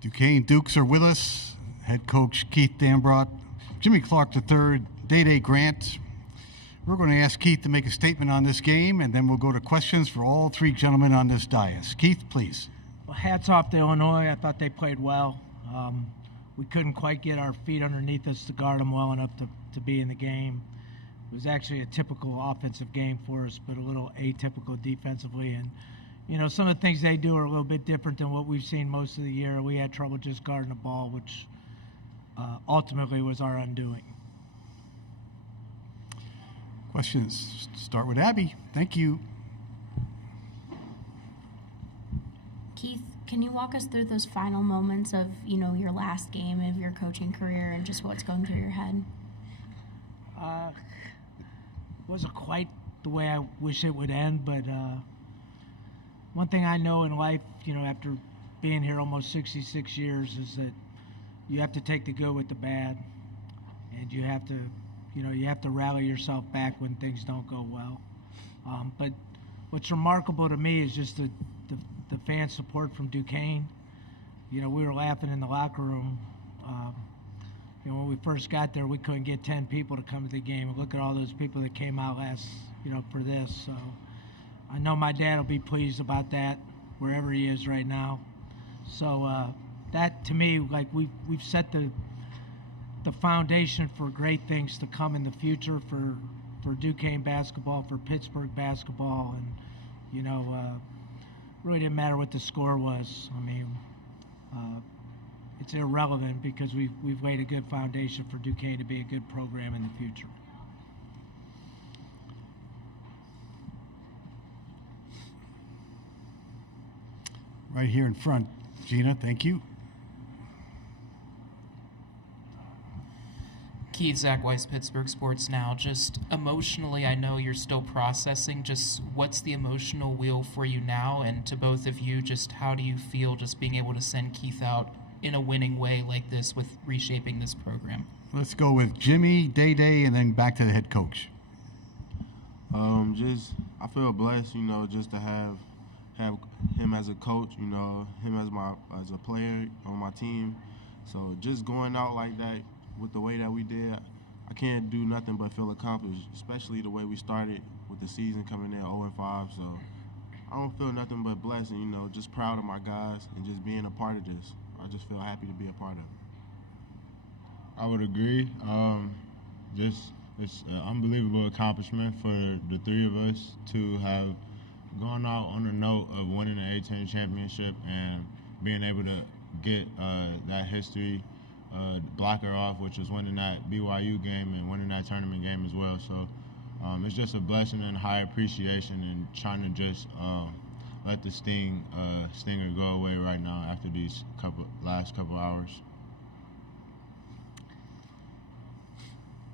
Duquesne Dukes are with us. Head coach Keith Dambrot, Jimmy Clark III, Dae Dae Grant. We're going to ask Keith to make a statement on this game, and then we'll go to questions for all three gentlemen on this dais. Keith, please. Well, hats off to Illinois. I thought they played well. We couldn't quite get our feet underneath us to guard them well enough to be in the game. It was actually a typical offensive game for us, but a little atypical defensively. And, you know, some of the things they do are a little bit different than what we've seen most of the year. We had trouble just guarding the ball, which ultimately was our undoing. Questions? Start with Abby. Thank you. Keith, can you walk us through those final moments of, you know, your last game of your coaching career and just what's going through your head? Wasn't quite the way I wish it would end, but one thing I know in life, you know, after being here almost 66 years, is that you have to take the good with the bad, and you have to rally yourself back when things don't go well. But what's remarkable to me is just the fan support from Duquesne. You know, we were laughing in the locker room. You know, when we first got there, we couldn't get 10 people to come to the game. And look at all those people that came out for this. So I know my dad will be pleased about that, wherever he is right now. So that, to me, like we've set the foundation for great things to come in the future for Duquesne basketball, for Pittsburgh basketball, and you know, really didn't matter what the score was. I mean, it's irrelevant because we've laid a good foundation for Duquesne to be a good program in the future. Right here in front, Gina. Thank you. Keith, Zach Weiss, Pittsburgh Sports Now. Just emotionally, I know you're still processing. Just what's the emotional wheel for you now? And to both of you, just how do you feel just being able to send Keith out in a winning way like this with reshaping this program? Let's go with Jimmy, Dae Dae, and then back to the head coach. I feel blessed, you know, just to have him as a coach, you know, him as a player on my team. So just going out like that with the way that we did, I can't do nothing but feel accomplished, especially the way we started with the season coming in 0-5. So I don't feel nothing but blessed, and, you know, just proud of my guys and just being a part of this. I just feel happy to be a part of it. I would agree. It's an unbelievable accomplishment for the three of us to have gone out on a note of winning the A-10 championship and being able to get that history blocker off, which was winning that BYU game and winning that tournament game as well. So it's just a blessing and high appreciation, and trying to just let the stinger go away right now after these last couple hours.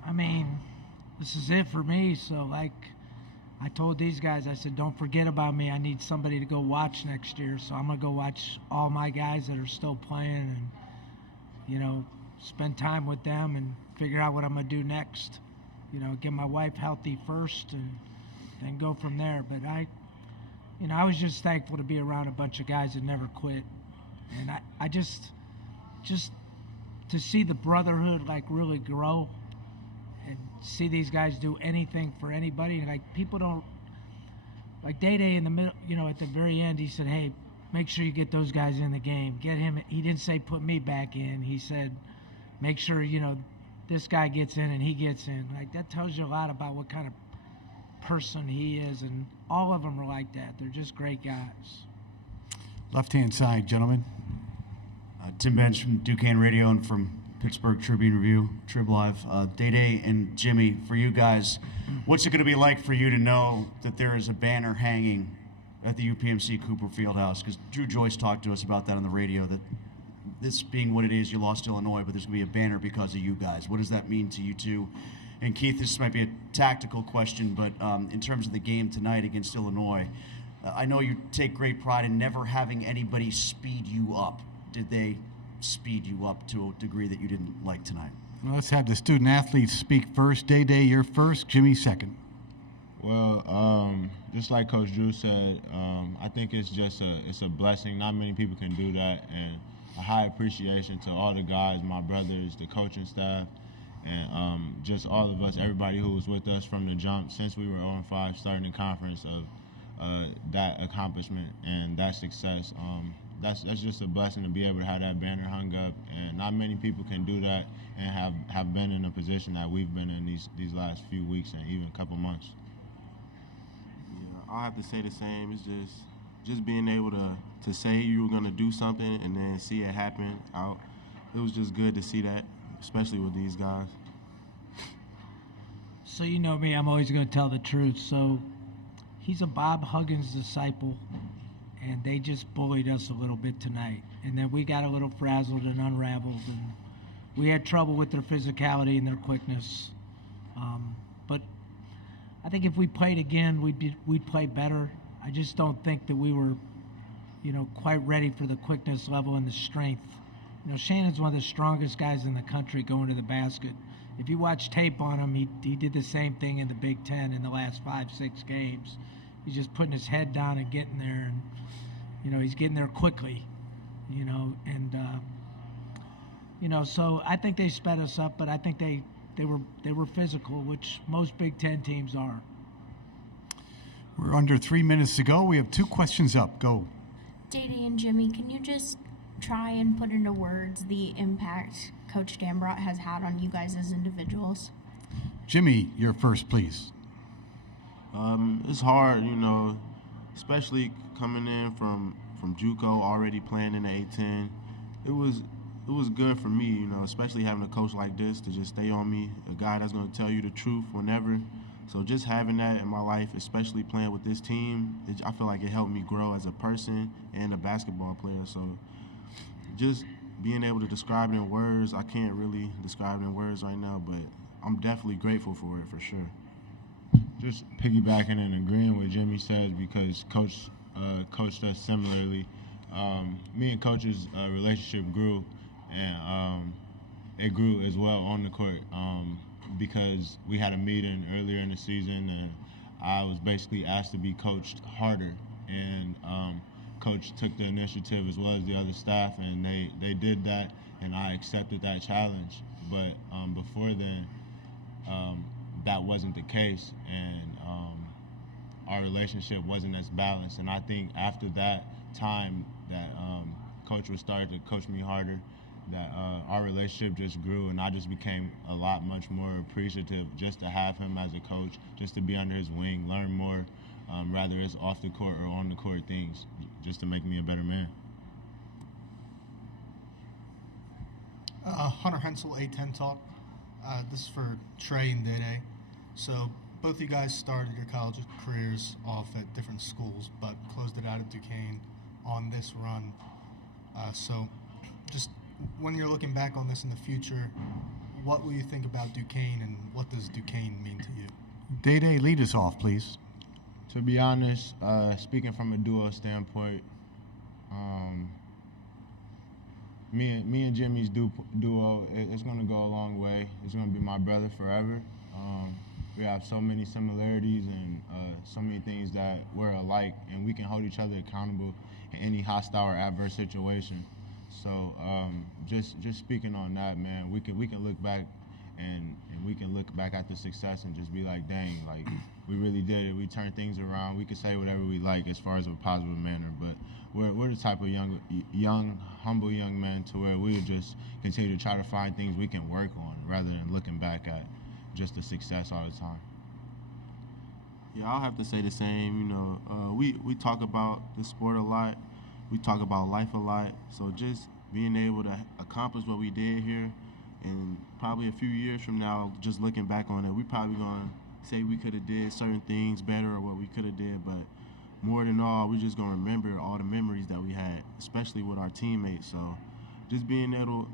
I mean, this is it for me. So, like I told these guys, I said, don't forget about me. I need somebody to go watch next year. So I'm going to go watch all my guys that are still playing and, you know, spend time with them and figure out what I'm going to do next. You know, get my wife healthy first and then go from there. But I was just thankful to be around a bunch of guys that never quit. And I just to see the brotherhood, like, really grow and see these guys do anything for anybody. Like, people don't, like Dae Dae in the middle, you know, at the very end, he said, hey, make sure you get those guys in the game. Get him. He didn't say put me back in. He said, make sure, you know, this guy gets in and he gets in. Like, that tells you a lot about what kind of person he is, and all of them are like that. They're just great guys. Left-hand side, gentlemen. Tim Bench from Duquesne Radio and from Pittsburgh Tribune Review, Trib Live. Dae Dae and Jimmy, for you guys, what's it going to be like for you to know that there is a banner hanging at the UPMC Cooper Fieldhouse? Because Drew Joyce talked to us about that on the radio, that this being what it is, you lost to Illinois, but there's going to be a banner because of you guys. What does that mean to you two? And Keith, this might be a tactical question, but in terms of the game tonight against Illinois, I know you take great pride in never having anybody speed you up. Did they speed you up to a degree that you didn't like tonight? Well, let's have the student athletes speak first. Dae Dae, you're first. Jimmy, second. Well, just like Coach Drew said, I think it's a blessing. Not many people can do that, and a high appreciation to all the guys, my brothers, the coaching staff, and just all of us, everybody who was with us from the jump since we were 0-5 starting the conference of that accomplishment and that success. That's just a blessing to be able to have that banner hung up, and not many people can do that and have been in a position that we've been in these last few weeks and even a couple months. Yeah, I have to say the same. It's just being able to say you were gonna do something and then see it happen out. It was just good to see that, especially with these guys. So you know me, I'm always going to tell the truth. So he's a Bob Huggins disciple, and they just bullied us a little bit tonight. And then we got a little frazzled and unraveled, and we had trouble with their physicality and their quickness. But I think if we played again, we'd play better. I just don't think that we were, quite ready for the quickness level and the strength. Shannon's one of the strongest guys in the country going to the basket. If you watch tape on him, he did the same thing in the Big Ten in the last 5-6 games. He's just putting his head down and getting there, and he's getting there quickly. So I think they sped us up, but I think they were physical, which most Big Ten teams are. We're under 3 minutes to go. We have 2 questions up. Go. Dae Dae and Jimmy, can you just try and put into words the impact Coach Dambrot has had on you guys as individuals? Jimmy, you're first, please. It's hard, especially coming in from JUCO, already playing in the A-10. It was good for me, especially having a coach like this to just stay on me, a guy that's going to tell you the truth whenever. So just having that in my life, especially playing with this team, I feel like it helped me grow as a person and a basketball player. So just being able to describe it in words, I can't really describe it in words right now, but I'm definitely grateful for it, for sure. Just piggybacking and agreeing with Jimmy says, because Coach coached us similarly. Me and Coach's relationship grew, and it grew as well on the court because we had a meeting earlier in the season, and I was basically asked to be coached harder, and Coach took the initiative as well as the other staff, and they did that, and I accepted that challenge. But before then, that wasn't the case, and our relationship wasn't as balanced. And I think after that time that Coach was starting to coach me harder, that our relationship just grew, and I just became a lot much more appreciative just to have him as a coach, just to be under his wing, learn more, rather it's off the court or on the court things, just to make me a better man. Hunter Hensel, A10 Talk. This is for Trey and Dae Dae. So both of you guys started your college careers off at different schools, but closed it out at Duquesne on this run. So just when you're looking back on this in the future, what will you think about Duquesne, and what does Duquesne mean to you? Dae Dae, lead us off, please. To be honest, speaking from a duo standpoint, me and Jimmy's duo, it's going to go a long way. It's going to be my brother forever. We have so many similarities and so many things that we're alike, and we can hold each other accountable in any hostile or adverse situation. So just speaking on that, man, we can look back and we can look back at the success and just be like, dang, like we really did it. We turned things around. We can say whatever we like as far as a positive manner, but we're the type of young, humble young men to where we would just continue to try to find things we can work on rather than looking back at just the success all the time. Yeah, I'll have to say the same. We talk about the sport a lot. We talk about life a lot. So just being able to accomplish what we did here, and probably a few years from now, just looking back on it, we probably gonna say we could have did certain things better or what we could have did, but more than all, we're just gonna remember all the memories that we had, especially with our teammates. So just being able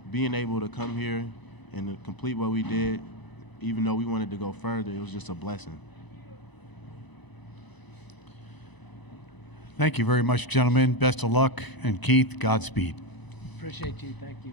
to come here and to complete what we did, even though we wanted to go further, it was just a blessing. Thank you very much, gentlemen. Best of luck. And Keith, Godspeed. Appreciate you. Thank you.